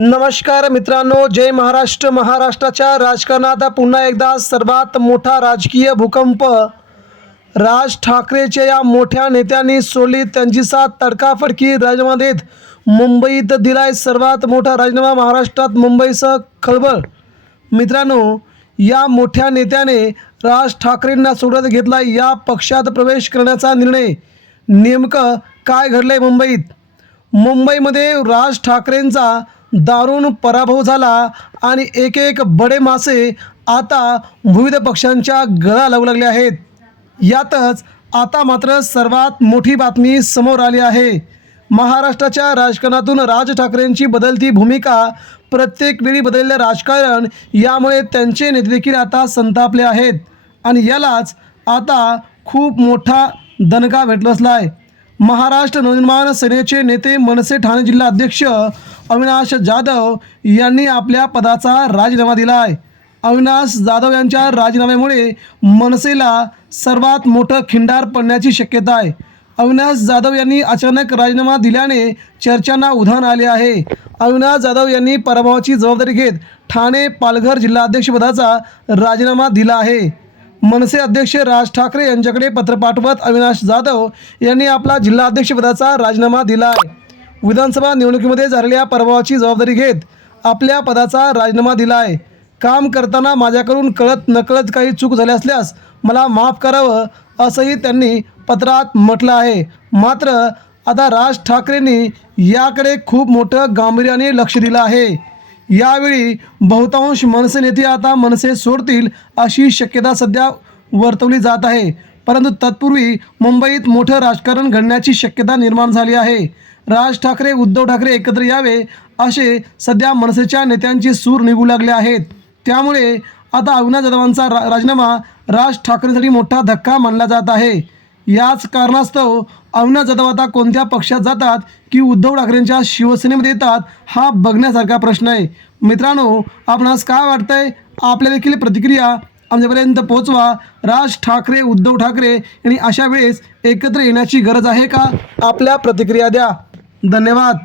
नमस्कार मित्रांनो जय महाराष्ट्र. महाराष्ट्राच्या राजकारणात पुन्हा एकदा सर्वात मोठा राजकीय भूकंप. राज ठाकरेच्या या मोठ्या नेत्यांनी सोडली. त्यांची साथ तडकाफडकी राजीनामा देत मुंबईत दिलाय सर्वात मोठा राजीनामा महाराष्ट्रात मुंबईसह खळबळ. मित्रांनो या मोठ्या नेत्याने राज ठाकरेंना सोडत घेतला या पक्षात प्रवेश करण्याचा निर्णय नेमकं काय घडलंय मुंबईत? मुंबईमध्ये राज ठाकरेंचा दारुण पराभव झाला आणि एक एक बडे मासे आता विविध पक्षांच्या गळा लागू लागले आहेत. यातच आता मात्र सर्वात मोठी बातमी समोर आली आहे. महाराष्ट्राच्या राजकारणातून राज ठाकरेंची बदलती भूमिका प्रत्येक वेळी बदललेलं राजकारण यामुळे त्यांचे नेते देखील आता संतापले आहेत. आणि यालाच आता खूप मोठा दणका भेटला असला आहे महाराष्ट्र नवनिर्माण सेनेचे नेते मनसे ठाणे जिल्हा अध्यक्ष अविनाश जाधव यांनी आपल्या पदाचा राजीनामा दिला आहे अविनाश जाधव यांच्या राजीनाम्यामुळे मनसेला सर्वात मोठं खिंडार पडण्याची शक्यता आहे. अविनाश जाधव यांनी अचानक राजीनामा दिल्याने चर्चांना उधाण आले आहे. अविनाश जाधव यांनी पराभवाची जबाबदारी घेत ठाणे पालघर जिल्हाध्यक्षपदाचा राजीनामा दिला आहे. मनसे अध्यक्ष राज ठाकरे यांच्याकडे पत्र पाठवत अविनाश जाधव यांनी आपला जिल्हाध्यक्षपदाचा राजीनामा दिला आहे विधानसभा निवडणुकीमध्ये झालेल्या पराभवाची जबाबदारी घेत आपल्या पदाचा राजीनामा दिला आहे काम करताना माझ्याकडून कळत नकळत काही चूक झाली असल्यास मला माफ करावं असंही त्यांनी पत्रात म्हटलं आहे. मात्र आता राज ठाकरेंनी याकडे खूप मोठं गांभीर्याने लक्ष दिलं आहे. यावेळी बहुतांश मनसे नेते आता मनसे सोडतील अशी शक्यता सध्या वर्तवली जात आहे. परंतु तत्पूर्वी मुंबईत मोठं राजकारण घडण्याची शक्यता निर्माण झाली आहे. राज ठाकरे उद्धव ठाकरे एकत्र यावे असे सध्या मनसेच्या नेत्यांचे सूर निघू लागले आहेत. त्यामुळे आता अविनाश जाधवांचा रा राजीनामा राज ठाकरेंसाठी मोठा धक्का मानला जात आहे. याच कारणास्तव अविनाश जाधव आता कोणत्या पक्षात जातात की उद्धव ठाकरेंच्या शिवसेनेमध्ये येतात हा बघण्यासारखा प्रश्न आहे. मित्रांनो आपणास काय वाटतंय? आपल्या देखील प्रतिक्रिया आमच्यापर्यंत पोहोचवा. राज ठाकरे उद्धव ठाकरे यांनी अशा वेळेस एकत्र येण्याची गरज आहे का? आपल्या प्रतिक्रिया द्या. धन्यवाद.